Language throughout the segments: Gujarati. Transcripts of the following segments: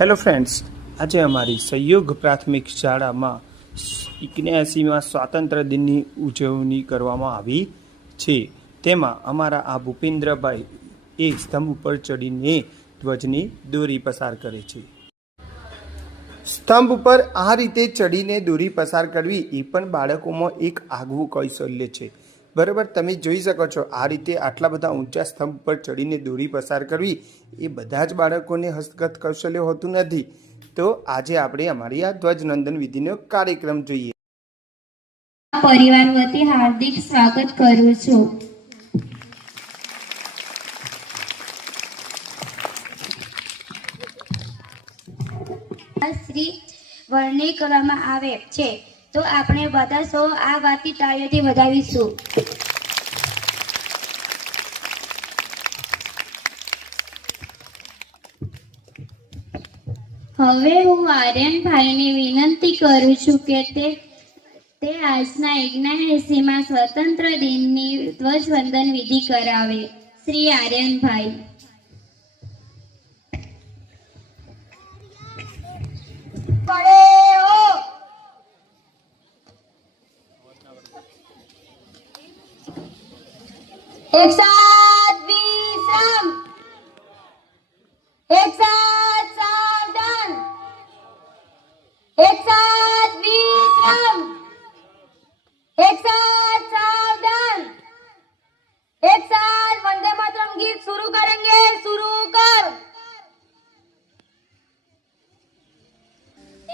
હેલો ફ્રેન્ડ્સ આજે અમારી સહયોગ પ્રાથમિક શાળામાં ઇગ્નેસીમાં સ્વાતંત્ર્ય દિનની ઉજવણી કરવામાં આવી છે. તેમાં અમારા આ ભૂપેન્દ્રભાઈ એ સ્તંભ ઉપર ચડીને ધ્વજની દોરી પસાર કરે છે. સ્તંભ ઉપર આ રીતે ચડીને દોરી પસાર કરવી એ પણ બાળકોમાં એક આગવું કૌશલ્ય છે. બરાબર, તમે જોઈ શકો છો, આ રીતે આટલા બધા ઊંચા સ્તંભ પર ચડીને દોરી પસાર કરવી, એ બધા જ બાળકોને હસ્તગત કૌશલ્ય હોતું નથી. તો આજે આપણે અમારી આ ધ્વજનંદન વિધિનો કાર્યક્રમ જોઈએ. પરિવાર વતી હાર્દિક સ્વાગત કરું છું. શ્રી વર્ણિ કરવામાં આવે છે. તો આપણે બધા સૌ આ વાતની તાળીઓથી વધાવીશું. હવે હું આર્યનભાઈને વિનંતી કરું છું કે તે તે આજના ઓગણએંસીમાં સ્વતંત્ર દિનની ધ્વજવંદન વિધિ કરાવે. શ્રી આર્યનભાઈ. એક સાથ વિશ્રામ એક સાથ સાવધાન. એક સાથ વિશ્રામ એક સાથ સાવધાન. એક સાથ વંદે માતરમ ગીત શરૂ કરેંગે, શરૂ કર.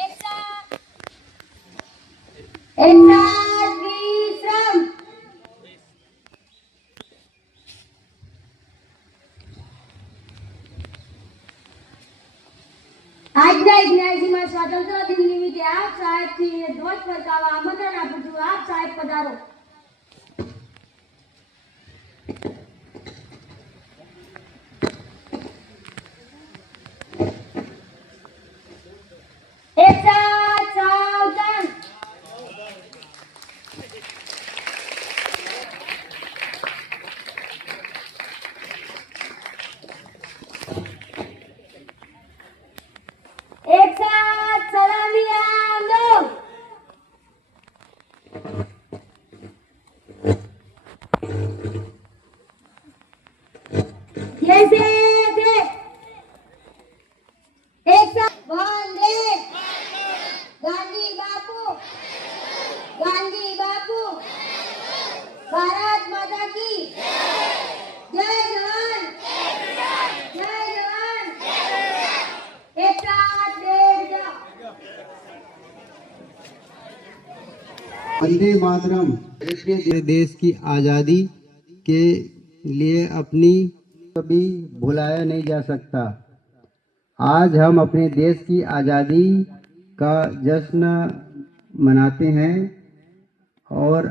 એક સાથ એક સાથ આજના ઇગ્નાઇઝીમાં સ્વાતંત્ર્ય દિન નિમિત્તે આપ સાહેબથી ધ્વજ ફરકાવવા આમંત્રણ આપું છું. આપ સાહેબ પધારો. जैसे थे एक साथ वंदे गांधी बापू गांधी बापू भारत माता की। जय जवान जय जवान। एक साथ बैठ जाओ वंदे मातरम। देश की आज़ादी के लिए अपनी कभी भुलाया नहीं जा सकता। आज हम अपने देश की आज़ादी का जश्न मनाते हैं और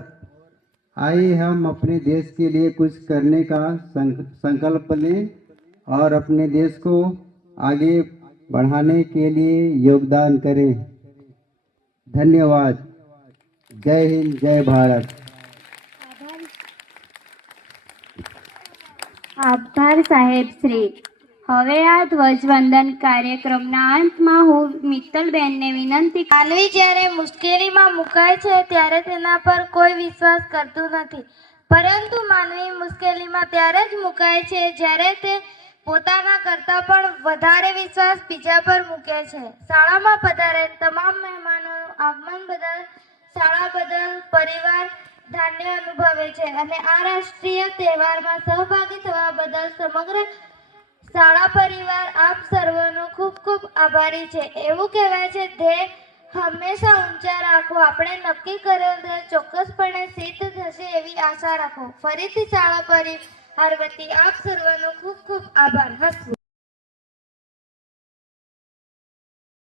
आइए हम अपने देश के लिए कुछ करने का संकल्प लें और अपने देश को आगे बढ़ाने के लिए योगदान करें। धन्यवाद। जय हिंद, जय भारत। આભાર સાહેબ શ્રી. હવે આ ધ્વજવંદન કાર્યક્રમના અંતમાં હું મિત્તલબેનને વિનંતી માનવી જ્યારે મુશ્કેલીમાં મુકાય છે ત્યારે તેના પર કોઈ વિશ્વાસ કરતું નથી. પરંતુ માનવી મુશ્કેલીમાં ત્યારે જ મુકાય છે જ્યારે તે પોતાના કરતાં પણ વધારે વિશ્વાસ બીજા પર મૂકે છે. શાળામાં પધારેલ તમામ મહેમાનોનું આગમન બદલ, શાળા બદલ, પરિવાર ધાન્ય અનુભવે છે અને આ રાષ્ટ્રીય તહેવારમાં સહભાગી થવા બદલ સમગ્ર શાળા પરિવાર આપ સર્વનો ખૂબ ખૂબ આભારી છે. એવું કહેવાય છે ધ્યેય હંમેશા ઊંચા રાખો. આપણે નક્કી કરેલ ધ્યેય ચોક્કસપણે સિદ્ધ થશે એવી આશા રાખો. ફરીથી શાળા પરિવાર વતી આપ સર્વનો ખૂબ ખૂબ આભાર. હસવું.